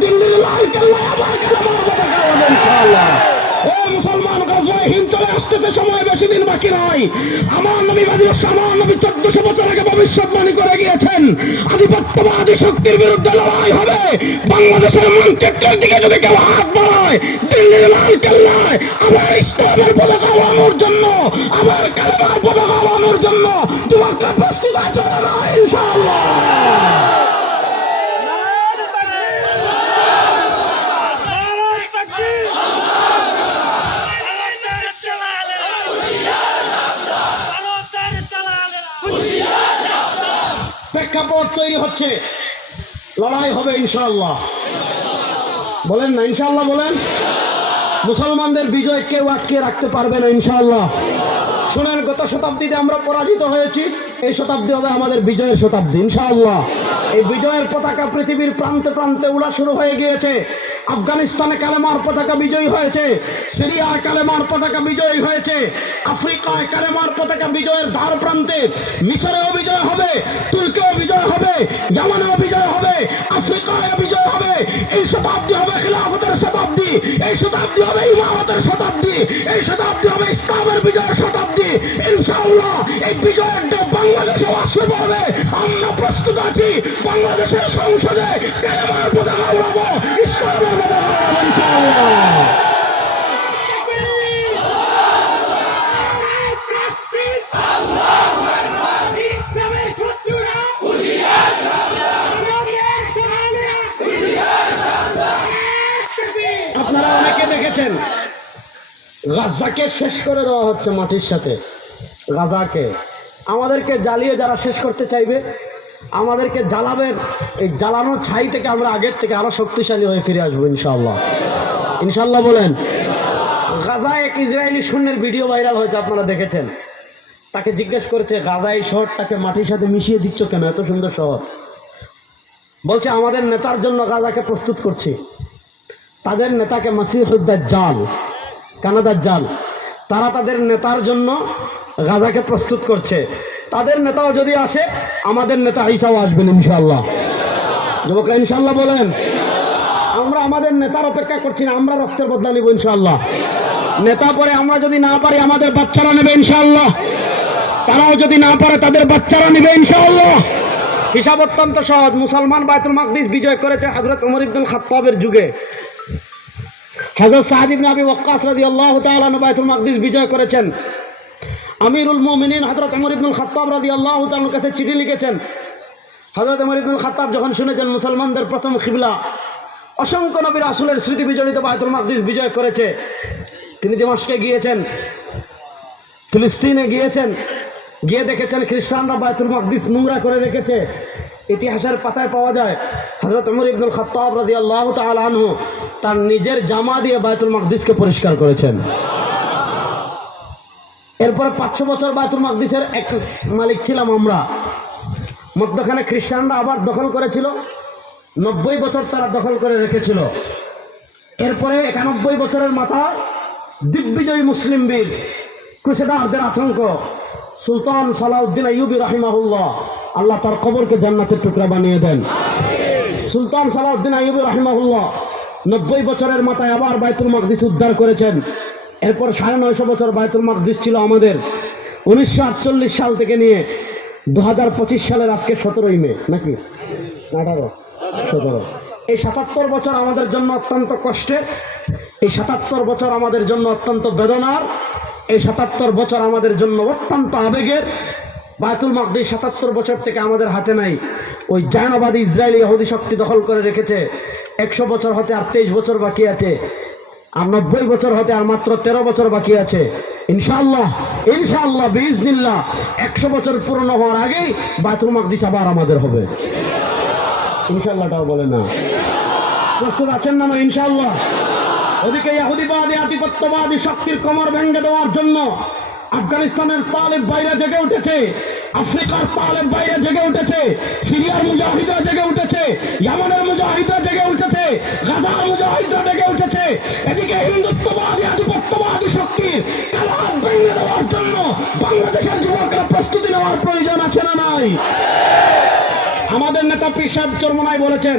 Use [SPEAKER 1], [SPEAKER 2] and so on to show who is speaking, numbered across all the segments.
[SPEAKER 1] দিল্লির লাল কেল্লায় দিকে যদি কেউ হাত বাড়ায় লাল কেল্লায় আবার ইসলামের পতাকা ওড়ানোর জন্য আবার কালেমার পতাকা ওড়ানোর জন্য যুবকরা প্রস্তুত আছে না ইনশাআল্লাহ হচ্ছে লড়াই হবে ইনশাল্লাহ বলেন না ইনশাল্লাহ বলেন। মুসলমানদের বিজয় কেউ আটকে রাখতে পারবে না, ইনশাআল্লাহ। শুনেন, গত শতাব্দীতে আমরা পরাজিত হয়েছি। এই শতাব্দী হবে আমাদের বিজয়ের শতাব্দী, ইনশাআল্লাহ। এই বিজয়ের পতাকা পৃথিবীর প্রান্তে প্রান্তে উড়া শুরু হয়ে গিয়েছে। আফগানিস্তানে কালেমার পতাকা বিজয়ী হয়েছে। সিরিয়ার কালেমার পতাকা বিজয়ী হয়েছে। আফ্রিকায় কালেমার পতাকা বিজয়ের ধার প্রান্তে মিশরেও বিজয় হবে, তুর্কেও বিজয় হবে, ইয়ামানেও বিজয় হবে আফ্রিকায় হবে। এই শতাব্দী হবে খিলাফতের শতাব্দী। এই শতাব্দী হবে ইমামতের শতাব্দী। এই শতাব্দী হবে ইসলামের বিজয়ের শতাব্দী। ইনশাআল্লাহ এই বিজয়ের বাংলাদেশে আসবে হবে আমরা প্রস্তুত আছি। বাংলাদেশের সংসদে কেমন পতাকা উড়াবো ইসলামের পতাকা উড়াবো ইনশাআল্লাহ
[SPEAKER 2] ইসলামের শত্রুরা আমাদের দেওয়ালেরা
[SPEAKER 1] আপনারা অনেকে দেখেছেন গাজাকে শেষ করে দেওয়া হচ্ছে মাটির সাথে, গাজাকে। আমাদেরকে জ্বালিয়ে যারা শেষ করতে চাইবে, আমাদেরকে জ্বালাবেন এই জ্বালানোর ছাই থেকে আমরা আগের থেকে আরও শক্তিশালী হয়ে ফিরে আসব ইনশাল্লাহ ইনশাল্লাহ বলেন, গাজায় এক ইসরায়েলি সৈন্যের ভিডিও ভাইরাল হয়েছে, আপনারা দেখেছেন। তাকে জিজ্ঞেস করেছে গাজা এই শহরটাকে মাটির সাথে মিশিয়ে দিচ্ছ কেন? এত সুন্দর শহর। বলছে, আমাদের নেতার জন্য গাজাকে প্রস্তুত করছি। তাদের নেতাকে মাসিহুদ্দার জাল কানাদার জাল তারা তাদের নেতার জন্য গাজাকে প্রস্তুত করছে। তাদের নেতাও যদি আসে, আমাদের নেতা হিসাও আসবেন ইনশাল্লাহ যুবক ইনশাল্লাহ বলেন, আমরা আমাদের নেতার অপেক্ষা করছি না, আমরা রক্তের বদলা নিব ইনশাল্লাহ নেতা পরে আমরা যদি না পারি, আমাদের বাচ্চারা নেবে ইনশাল্লাহ তারাও যদি না পারে, তাদের বাচ্চারা নেবে ইনশাল্লাহ হিসাব অত্যন্ত সহজ, মুসলমান বায়তুল মাকদিস বিজয় করেছে হযরত ওমর ইবনুল খাত্তাবের যুগে। হযরত সাদ নাবি আবি ওয়াক্কাস রাদিয়াল্লাহু তাআলা আনহু বায়তুল মাকদিস বিজয় করেছেন। আমিরুল মুমিনিন হযরত ওমর ইবনুল খাত্তাব রাদিয়াল্লাহু তাআলার কাছে চিঠি লিখেছেন। হযরত ওমর ইবনুল খাত্তাব যখন শুনেছেন মুসলমানদের প্রথম খিবলা, অসংখ্য নবীর আসলের স্মৃতি বিজড়িত বায়তুল মাকদিস বিজয় করেছে। তিনি দিমাশকে গিয়েছেন, ফিলিস্তিনে গিয়েছেন, গিয়ে দেখেছেন খ্রিস্টানরা বায়তুল মাকদিস নোংরা করে রেখেছে। ইতিহাসের পাতায় পাওয়া যায় হজরত উমর ইবনুল খত্তাব রাজি আল্লাহ আনহু তার নিজের জামা দিয়ে বায়তুল মাকদিসকে পরিষ্কার করেছেন। এরপরে পাঁচশো বছর বায়তুল মাকদিসের এক মালিক ছিলাম আমরা। মধ্যখানে খ্রিস্টানরা আবার দখল করেছিল। নব্বই বছর তারা দখল করে রেখেছিল। এরপরে একানব্বই বছরের মাথা দিগ্বিজয়ী মুসলিম বীর ক্রুসেদারদের আতঙ্ক, সুলতান সালাউদ্দিন আইয়ুবি রাহিমাহুল্লাহ, আল্লাহ তার কবরকে জান্নাতের টুকরা বানিয়ে দেন। সুলতান সালাউদ্দিন আইয়ুবি রাহিমাহুল্লাহ নব্বই বছরের মাথায় আবার বাইতুল মাকদিস উদ্ধার করেছেন। এরপর সাড়ে নয়শো বছর বাইতুল মাকদিস ছিল আমাদের। উনিশশো আটচল্লিশ সাল থেকে নিয়ে দু হাজার পঁচিশ সালের আজকে সতেরোই মে, নাকি? আঠারো, সতেরো। এই সাতাত্তর বছর আমাদের জন্য অত্যন্ত কষ্টের এই সাতাত্তর বছর আমাদের জন্য অত্যন্ত বেদনার, এই সাতাত্তর বছর আমাদের জন্য অত্যন্ত আবেগের বায়তুল মাকদিস সাতাত্তর বছর থেকে আমাদের হাতে নাই। ওই জায়নাবাদী ইসরায়েলি ইহুদি শক্তি দখল করে রেখেছে। একশো বছর হতে আর তেইশ বছর বাকি আছে। আর নব্বই বছর হতে আর মাত্র তেরো বছর বাকি আছে। ইনশাআল্লাহ ইনশাআল্লাহ বিজনিল্লাহ একশো বছর পূর্ণ হওয়ার আগেই বায়তুল মাকদিস আবার আমাদের হবে। ইনশাআল্লাহটাও বলে না। প্রস্তুত আছেন না, ইনশাআল্লাহ? ওদিকে ইহুদিবাদী, আধিপত্যবাদী শক্তির কমর ভেঙে দেওয়ার জন্য আফগানিস্তানের তালেব বাইরে জেগে উঠেছে, আফ্রিকার তালেব বাইরে জেগে উঠেছে, সিরিয়ার মুজাহিদরা জেগে উঠেছে, ইয়ামানের মুজাহিদরা জেগে উঠেছে, গাজার মুজাহিদরা জেগে উঠেছে। এদিকে হিন্দুত্ববাদী, আধিপত্যবাদী শক্তির কালার ভেঙে দেওয়ার জন্য বাংলাদেশের যুবকরা প্রস্তুতি নেওয়ার প্রয়োজন আছে না নাই? আমাদের নেতা পীর সাহেব চরমনাই বলেছেন,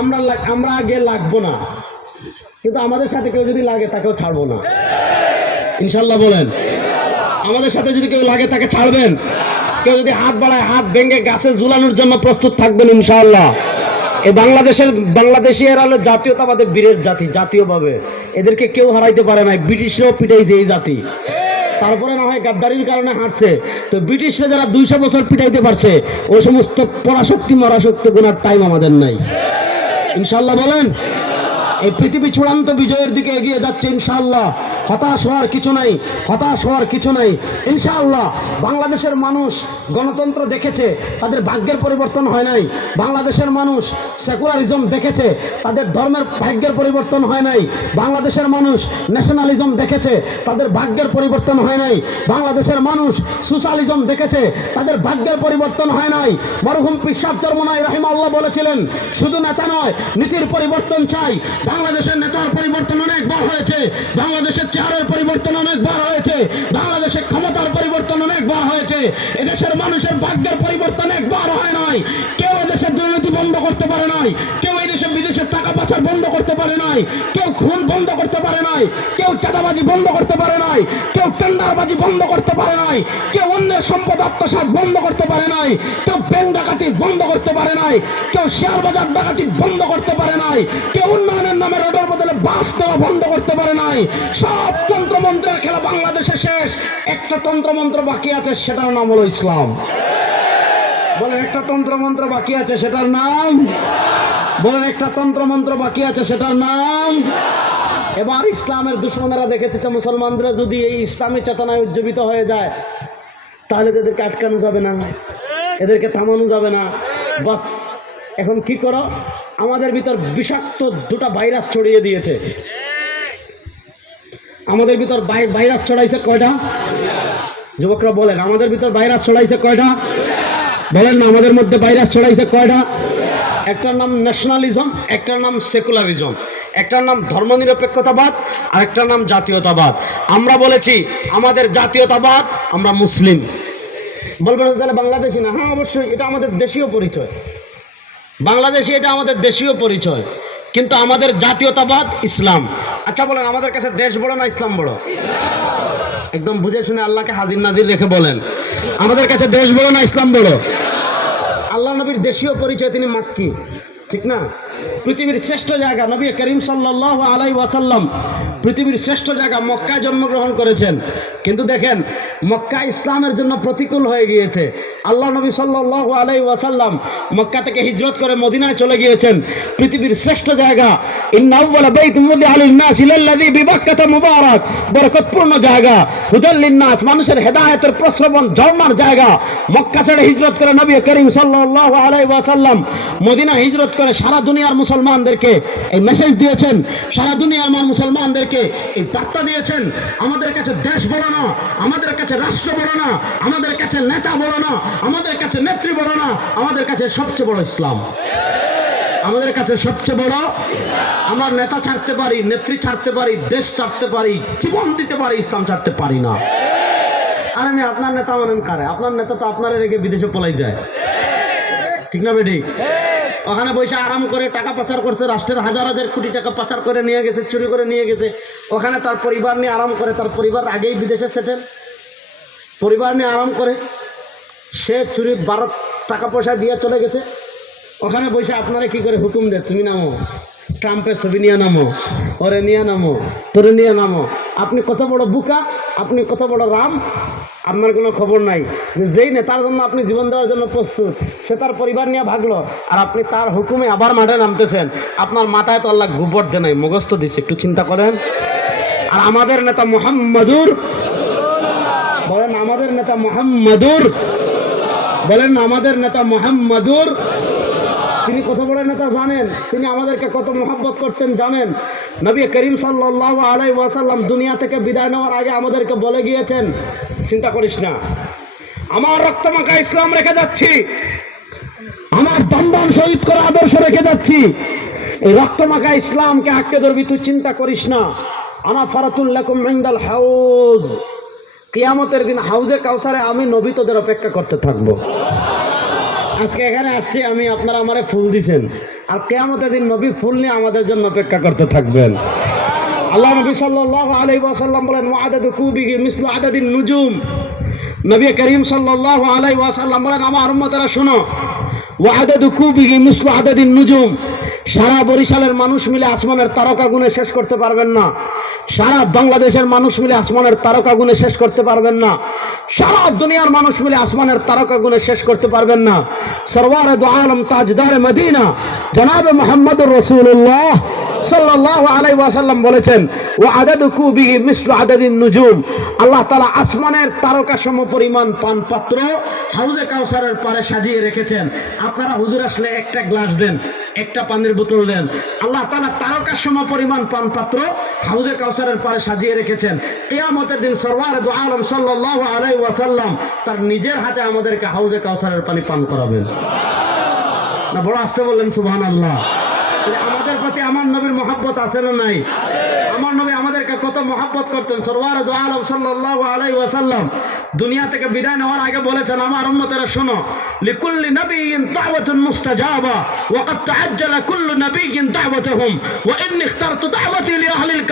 [SPEAKER 1] আমরা আমরা আগে লাগবো না, কিন্তু আমাদের সাথে কেউ যদি লাগে তাকেও ছাড়বো না। ইনশাল্লাহ বলেন। আমাদের সাথে যদি কেউ লাগে তাকে ছাড়বেন। কেউ যদি হাত বাড়ায়, হাত ভেঙে গাছে ঝুলানোর জন্য প্রস্তুত থাকবেন ইনশাআল্লাহ। এই বাংলাদেশের বাংলাদেশি এরা হলো জাতীয়তাবাদের বীরের জাতি, জাতীয়ভাবে। এদেরকে কেউ হারাইতে পারে না ব্রিটিশরাও পিটাইছে এই জাতি। তারপরে না হয় গাদ্দারির কারণে হারছে। তো ব্রিটিশরা যারা দুইশো বছর পিটাইতে পারছে, ওই সমস্ত পরাশক্তি, মরাশক্তি গোনার টাইম আমাদের নাই। ইনশাল্লাহ বলেন? এই পৃথিবী চূড়ান্ত বিজয়ের দিকে এগিয়ে যাচ্ছে ইনশাআল্লাহ। হতাশ হওয়ার কিছু নাই, হতাশ হওয়ার কিছু নাই। ইনশাআল্লাহ, বাংলাদেশের মানুষ গণতন্ত্র দেখেছে, তাদের ভাগ্যের পরিবর্তন হয় নাই। বাংলাদেশের মানুষ সেকুলারিজম দেখেছে, তাদের ধর্মের ভাগ্যের পরিবর্তন হয় নাই। বাংলাদেশের মানুষ ন্যাশনালিজম দেখেছে, তাদের ভাগ্যের পরিবর্তন হয় নাই। বাংলাদেশের মানুষ সোশ্যালিজম দেখেছে, তাদের ভাগ্যের পরিবর্তন হয় নাই। মরহুম পিসাব চর্মনাই রাহিম আল্লাহ বলেছিলেন, শুধু নেতা নয়, নীতির পরিবর্তন চাই। বাংলাদেশের নেতার পরিবর্তন অনেকবার হয়েছে। বাংলাদেশের চেহারার পরিবর্তন অনেকবার হয়েছে। বাংলাদেশের ক্ষমতার পরিবর্তন অনেকবার হয়েছে। এদেশের মানুষের ভাগ্যের পরিবর্তন একবার হয় নাই। কেউ এদেশের দুর্নীতি বন্ধ করতে পারে নাই। কেউ এই দেশে বিদেশের টাকা পাচার বন্ধ করতে পারে নাই। কেউ খুন বন্ধ করতে পারে নাই। কেউ চাঁদাবাজি বন্ধ করতে পারে নাই। কেউ টেন্ডারবাজি বন্ধ করতে পারে নাই। কেউ অন্যের সম্পদ আত্মসাৎ বন্ধ করতে পারে নাই। কেউ ব্যাংক ডাকাতি বন্ধ করতে পারে নাই। কেউ শেয়ার বাজার ডাকাতি বন্ধ করতে পারে নাই। কেউ উন্নয়নের নামে রোডের বদলে বাস দেওয়া বন্ধ করতে পারে নাই। সব তন্ত্রমন্ত্রের খেলা বাংলাদেশে শেষ। একটা তন্ত্রমন্ত্র বাকি আছে, সেটার নাম হলো ইসলাম। বলেন, একটা তন্ত্রমন্ত্র বাকি আছে, সেটার নাম? বলেন, একটা তন্ত্রমন্ত্র বাকি আছে, সেটার নাম? এবার ইসলামের দুশ্মনেরা দেখেছে যে মুসলমানরা যদি এই ইসলামী চেতনায় উজ্জীবিত হয়ে যায়, তাহলে তো এদেরকে আটকানো যাবে না। এদেরকে থামানো যাবে না। বাস এখন কি করো? আমাদের ভিতর বিষাক্ত দুটা ভাইরাস ছড়িয়ে দিয়েছে। আমাদের ভিতর ভাইরাস ছড়াইছে কয়টা? যুবকরা বলেন, আমাদের ভিতর ভাইরাস ছড়াইছে কয়টা? বলেন না, আমাদের মধ্যে ভাইরাস ছড়াইছে কয়টা? একটার নাম ন্যাশনালিজম একটার নাম সেকুলারিজম একটার নাম ধর্মনিরপেক্ষতাবাদ আর একটার নাম জাতীয়তাবাদ। আমরা বলেছি, আমাদের জাতীয়তাবাদ, আমরা মুসলিম। বলবেন তাহলে বাংলাদেশি না? হ্যাঁ অবশ্যই, এটা আমাদের দেশীয় পরিচয়। বাংলাদেশি এটা আমাদের দেশীয় পরিচয়, কিন্তু আমাদের জাতীয়তাবাদ ইসলাম। আচ্ছা বলেন, আমাদের কাছে দেশ বড় না ইসলাম বড়? একদম বুঝে শুনে আল্লাহকে হাজির নাজির রেখে বলেন। আমাদের কাছে দেশ বড় না ইসলাম বড়? আল্লাহ নবীর দেশীয় পরিচয় তিনি মাক্কি ঠিক না? পৃথিবীর শ্রেষ্ঠ জায়গা নবী করিম সাল্লাহ আলাই ওয়াসাল্লাম পৃথিবীর শ্রেষ্ঠ জায়গা মক্কায় জন্মগ্রহণ করেছেন। কিন্তু দেখেন, মক্কা ইসলামের জন্য প্রতিকূল হয়ে গিয়েছে। আল্লাহ নবী সাল্লাহ আলাই ওয়াসাল্লাম মক্কা থেকে হিজরত করে মদিনায় চলে গিয়েছেন। পৃথিবীর শ্রেষ্ঠ জায়গা জায়গা মানুষের প্রশ্রবণ জায়গা। মক্কা ছেড়ে হিজরত করে নবী করিম সাল্লাল্লাহু আলাইহি ওয়াসাল্লাম মদিনা হিজরত করে সারা দুনিয়ার মুসলমানদেরকে এই মেসেজ দিয়েছেন, সারা দুনিয়ার মান মুসলমানদেরকে এই বার্তা দিয়েছেন, আমাদের কাছে দেশ বড় না, আমাদের কাছে রাষ্ট্র বড় না, আমাদের কাছে নেতা বড় না, আমাদের কাছে নেত্রী বড় না, আমাদের কাছে সবচেয়ে বড় ইসলাম। আমাদের কাছে সবচেয়ে বড় আমরা নেতা ছাড়তে পারি, নেত্রী ছাড়তে পারি, দেশ ছাড়তে পারি, জীবন দিতে পারি, ইসলাম ছাড়তে পারি না। আর আমি আপনার নেতা মানেন কারে? আপনার নেতা তো আপনার রেখে বিদেশে পলাই যায়। ঠিক না বেটি? ওখানে বসে আরাম করে টাকা পাচার করছে, রাষ্ট্রের হাজার হাজার কোটি টাকা পাচার করে নিয়ে গেছে, চুরি করে নিয়ে গেছে। ওখানে তার পরিবার নিয়ে আরাম করে, তার পরিবার আগেই বিদেশে সেটেল। পরিবার নিয়ে আরাম করে, সে চুরি বারো টাকা পয়সা দিয়ে চলে গেছে। ওখানে বসে আপনারা কি করে হুকুম দেয় তুমি নামো। ট্রাম্পের ছবি নিয়ে নামো, ওরে নিয়ে নামো, তোরে নিয়ে নামো। আপনি কত বড় বুকা, আপনি কত বড় রাম, আপনার কোনো খবর নাই যে যেই নেতার জন্য আপনি জীবন দেওয়ার জন্য প্রস্তুত, সে তার পরিবার নিয়ে ভাগলো, আর আপনি তার হুকুমে আবার মাঠে নামতেছেন। আপনার মাথায় তো আল্লাহ গোবর দে নাই, মুখস্থ দিছে, একটু চিন্তা করেন। আর আমাদের নেতা মোহাম্মদুর, বলেন আমাদের নেতা মোহাম্মদুর, বলেন আমাদের নেতা মোহাম্মদুর। তিনি কত বড় নেতা জানেন? তিনি আমাদেরকে কত মোহাব্বত করতেন জানেন? নবী করিম সাল্লাহ আলাই ওয়াসাল্লাম দুনিয়া থেকে বিদায় নেওয়ার আগে আমাদেরকে বলে গিয়েছেন, চিন্তা করিস না। আমার রক্তমাখা ইসলাম রেখে যাচ্ছি। আমার দমদম শহীদ করে আদর্শ রেখে যাচ্ছি। এই রক্তমাখা ইসলামকে আঁকড়ে ধরবি, তুই চিন্তা করিস না। আনা ফারাতুল্লাকুম ইনদাল হাউজ। কিয়ামতের দিন হাউজে কাউসারে আমি নবী তোদের অপেক্ষা করতে থাকব। আজকে এখানে আসছি, আমি আপনারা আমারে ফুল দিছেন। আর কেয়ামতের দিন নবী ফুল নিয়ে আমাদের জন্য অপেক্ষা করতে থাকবেন। আল্লাহ নবী সাল্লাল্লাহু আলাইহি ওয়াসাল্লাম বলেন, ওয়াদাদু কুবিহি মিসলু আদাদিন নুজুম। নবী করিম সাল্লাল্লাহু আলাইহি ওয়াসাল্লাম বলেন, আমার উম্মতেরা শুনো, ওয়াদাদু কুবিহি মিসলু আদাদিন নুজুম। সারা বরিশালের মানুষ মিলে আসমানের তারকা গুণে শেষ করতে পারবেন না। সারা বাংলাদেশের মানুষ মিলে আসমানের তারকা গুণে শেষ করতে পারবেন না। সারা দুনিয়ার মানুষ মিলে আসমানের তারকা গুণে শেষ করতে পারবেন না। সরওয়ার আলম তাজদার মদিনা, জনাবে মোহাম্মদুর রসুল্লাহ সাল্লাল্লাহু আলাইহি ওয়াসাল্লাম বলেছেন ও আদাদু কুবিহি মিসলু আদাদিন নুজুম। আল্লাহ তাআলা আসমানের তারকা সম পরিমাণ পান পাত্র হাউজে কাউসারের পারে সাজিয়ে রেখেছেন। আপনারা হুজুর আসলে একটা গ্লাস দেন, একটা পানির বোতল দেন। আল্লাহ তালা তারকা সম পরিমাণ পান পাত্র হাউজে কাউসারের পারে সাজিয়ে রেখেছেন। কেয়ামতের দিন সরওয়ার আলম সাল্লাহ আলাই ওয়াসাল্লাম তার নিজের হাতে আমাদেরকে হাউজে কাউসারের পানি পান করাবেন। না, বড় আসতে বললেন সুবাহ আল্লাহ আমাদের প্রতি আমার নবীর মহাব্বত আছে না নাই? কত মহাব্বত করতেন। সরবার আলম সাল্লাহ আলাই ওয়াসাল্লাম। দুনিয়া থেকে বিদায় নেওয়ার আগে বলেছেন, আমার উন্মতেরা শোনো, লিকুল্লি দাওয়াতুন মুস্তাজাবা, ওয়াকাদ তাআজ্জালা কুল্লু ওয়া ইখতারতু দাওয়াতি লি আহলিল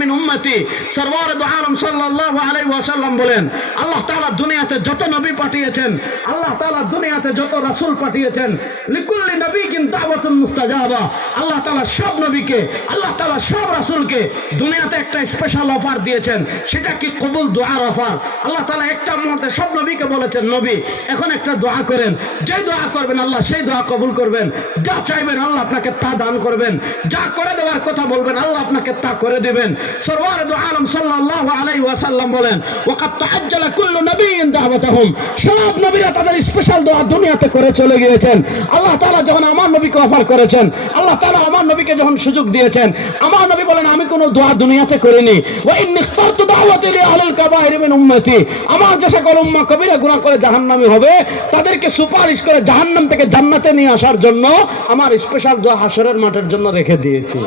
[SPEAKER 1] মিন উম্মতি। সাল্লাল্লাহু আলাইহি ওয়াসাল্লাম বলেন, আল্লাহ তাআলা দুনিয়াতে যত নবী পাঠিয়েছেন, আল্লাহ তাআলা দুনিয়াতে যত রাসূল পাঠিয়েছেন, লিকুল্লি নবীন দাওয়াতুন মুস্তাজাবা, আল্লাহ তাআলা সব নবীকে, আল্লাহ তাআলা সব রাসূলকে দুনিয়াতে একটা স্পেশাল অফার দিয়েছেন, সেটা কি কবুল দোয়ার অফার আল্লাহ তাআলা একটা মুহূর্তে সব নবীকে বলেছেন, নবী, এখন একটা দোয়া করেন। যে দোয়া করবেন আল্লাহ, সেই দোয়া কবুল করবেন। যা চাইবেন আল্লাহ আপনাকে তা দান করবেন। যা করে দেওয়ার কথা বলবেন, আল্লাহ আপনাকে তা করে দিবেন। সরওয়ার আলম সাল্লাল্লাহু আলাইহি ওয়াসাল্লাম বলেন কুল্লু দাওয়াতাহুম সব নবীরা তাদের স্পেশাল দোয়া দুনিয়াতে করে চলে গিয়েছেন। আল্লাহ তাআলা যখন আমার নবীকে অফার করেছেন, আল্লাহ তাআলা আমার নবীকে যখন সুযোগ দিয়েছেন, আমার নবী বলেন, আমি কোনো দোয়া দুনিয়াতে করিনি। কাবাইর আমার যে সকল উম্মা কবিরা গুণা করে জাহান্নামী হবে, তাদেরকে সুপারিশ করে জাহান্নাম থেকে জান্নাতে নিয়ে আসার জন্য আমার স্পেশাল দোয়া হাসরের মাঠের জন্য রেখে দিয়েছি।